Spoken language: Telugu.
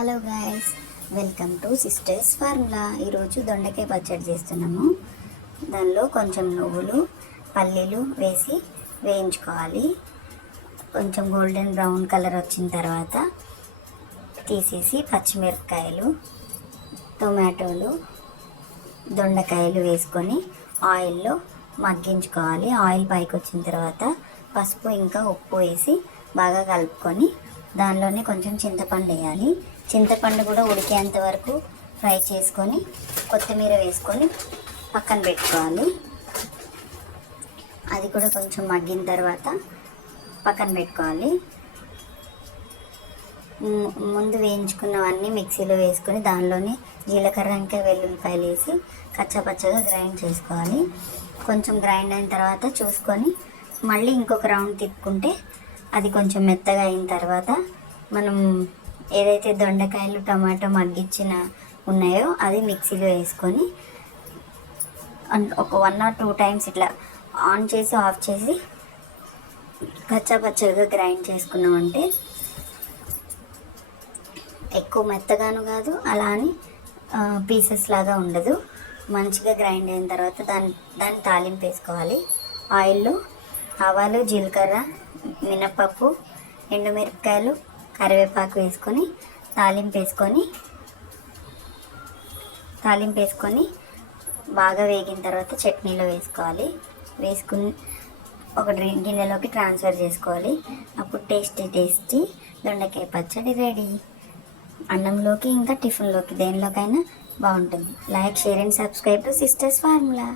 Hello guys, welcome to sisters formula. ఈరోజు దొండకాయ పచ్చడి చేస్తున్నాము. దానిలో కొంచెం నువ్వులు, పల్లీలు వేసి వేయించుకోవాలి. కొంచెం గోల్డెన్ బ్రౌన్ కలర్ వచ్చిన తర్వాత తీసేసి పచ్చిమిరపకాయలు, టొమాటోలు, దొండకాయలు వేసుకొని ఆయిల్లో మగ్గించుకోవాలి. ఆయిల్ పైకి వచ్చిన తర్వాత పసుపు ఇంకా ఉప్పు వేసి బాగా కలుపుకొని దానిలోనే కొంచెం చింతపండు వేయాలి. చింతపండు కూడా ఉడికేంత వరకు ఫ్రై చేసుకొని కొత్తిమీర వేసుకొని పక్కన పెట్టుకోవాలి. అది కూడా కొంచెం మగ్గిన తర్వాత పక్కన పెట్టుకోవాలి. ముందు వేయించుకున్నవన్నీ మిక్సీలో వేసుకొని దానిలోనే జీలకర్ర ఇంకా వెల్లుల్లిపాయలు వేసి కచ్చాపచ్చగా గ్రైండ్ చేసుకోవాలి. కొంచెం గ్రైండ్ అయిన తర్వాత చూసుకొని మళ్ళీ ఇంకొక రౌండ్ తిప్పుకుంటే అది కొంచెం మెత్తగా అయిన తర్వాత మనం ఏదైతే దొండకాయలు టమాటో మగ్గించిన ఉన్నాయో అది మిక్సీలో వేసుకొని ఒక 1 or 2 టైమ్స్ ఇట్లా ఆన్ చేసి ఆఫ్ చేసి కచ్చాపచ్చగా గ్రైండ్ చేసుకున్నామంటే ఎక్కువ మెత్తగాను కాదు, అలా అని పీసెస్ లాగా ఉండదు. మంచిగా గ్రైండ్ అయిన తర్వాత దాన్ని తాలింపు వేసుకోవాలి. ఆయిల్లో ఆవాలు, జీలకర్ర, మినపప్పు, ఎండుమిరపకాయలు, కరివేపాకు వేసుకొని తాలింపు వేసుకొని బాగా వేగిన తర్వాత చట్నీలో వేసుకోవాలి. వేసుకుని ఒక గిన్నెలోకి ట్రాన్స్ఫర్ చేసుకోవాలి. అప్పుడు టేస్టీ దొండకాయ పచ్చడి రెడీ. అన్నంలోకి ఇంకా టిఫిన్లోకి దేనిలోకైనా బాగుంటుంది. Like, share and subscribe to sisters formula.